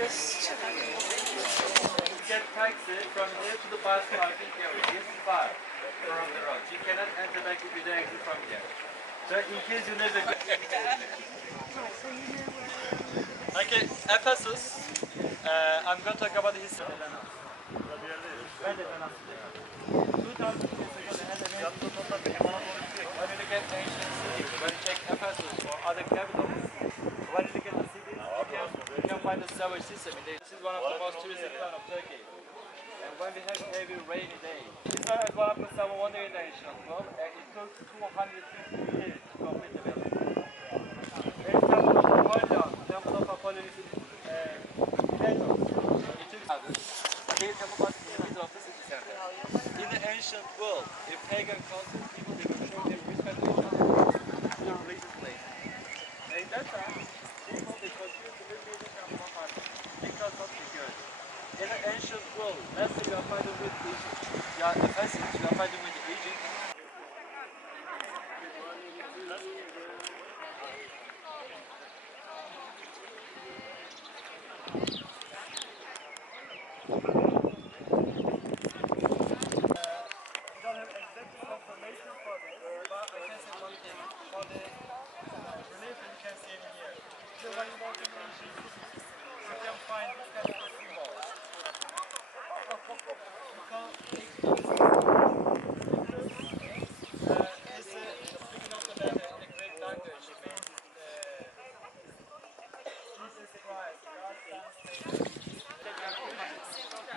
Get taxi from here to the bus parking area. This is far from the road. You cannot enter back if you don't exit from here. So in case you never go. Okay, Ephesus. I'm going to talk about the history. 2000 years ago, they had an ancient city. When you look at ancient cities, when you take Ephesus or other capitals, when you look at the cities, you can find the sewage system. This is one of the most touristic part of Turkey. And when we have heavy rainy day, this one is one of the seven wonder in the ancient world, and it took 250 years to complete the building. There is Temple of Apollon, Temple of Apollon is in Athens. It took the temple was in the middle of the city center. In the ancient world, if pagan cultures, people they were showing their respect to each other to the religious place. And in that time, people they continued to live in the temple of Apollon because of security. In the ancient world, let's say you are fighting with Egypt. You are Ephesus, you are fighting with Egypt.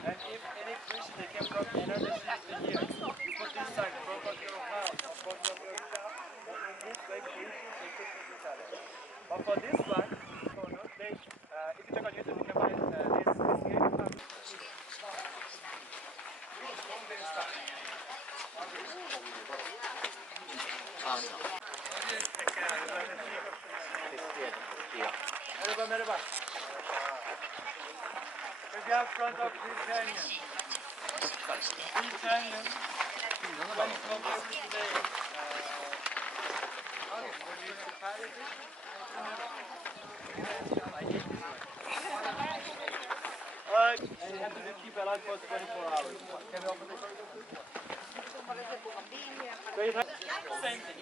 And if any creature that came from another city here, you put this sign in front of your house, in front of your shop, that in this way creation can fit with each other. But for this one, they, if you check on YouTube, you can find this game. Merhaba, merhaba. We are in front of Britannia. Britannia. When you come over today, and you have to keep alive for 24 hours. Can we open the door? Same thing.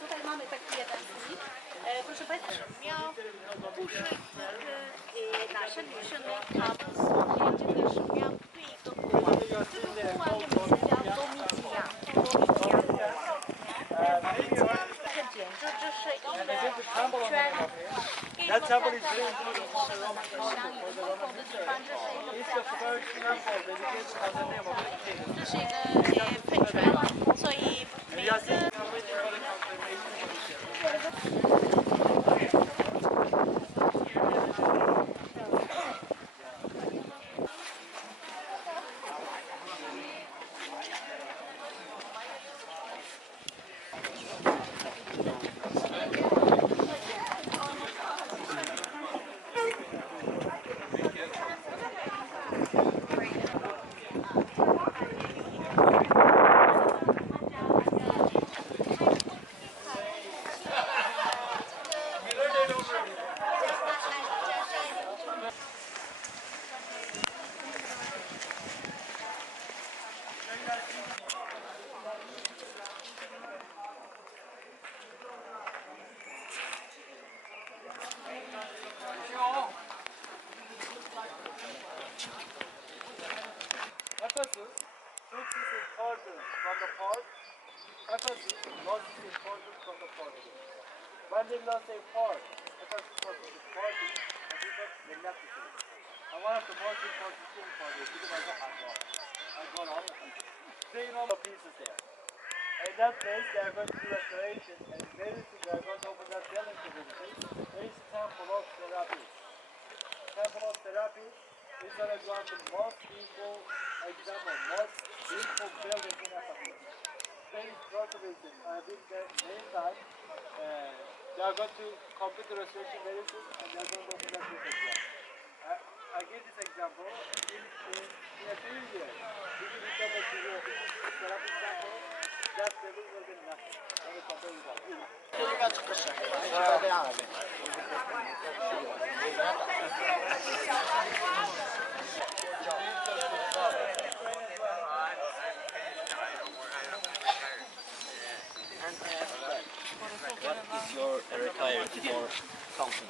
Tutaj mamy taki jeden snik. Proszę Państwa, miał uszy, nasze duszone, a zdjęcie też miał i to było. Wywołanie myślał Domicja. That temple is very important for the Roman Catholic. It's the first temple dedicated on the name of the king. 这是一个喷泉，所以每次。Ephesus, Turks is important from the port. Ephesus, North is important from the port. When they not say port, Ephesus was important, and people they left the city. And one of the most important things for this is the Aegean. So you know the pieces there. In that place, they are going to do restoration, and very soon they are going to open that building to visit. There is Temple of Therapy. Temple of Therapy is one of the most beautiful example, most beautiful buildings in Ephesus. Spanish cultivation. I think the main time they are going to complete the restoration very soon and they are going to open up this exam. I give this example. In a few years, if you become a CEO, if you set up example, that level will be nothing. When you compare with us. Seljuk çıkmışlar. Şurada devam edelim. What is your retirement for something?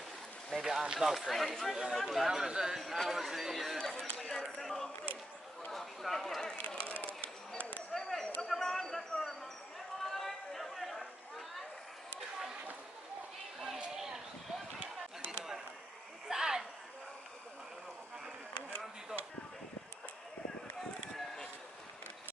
Maybe I'm not saying.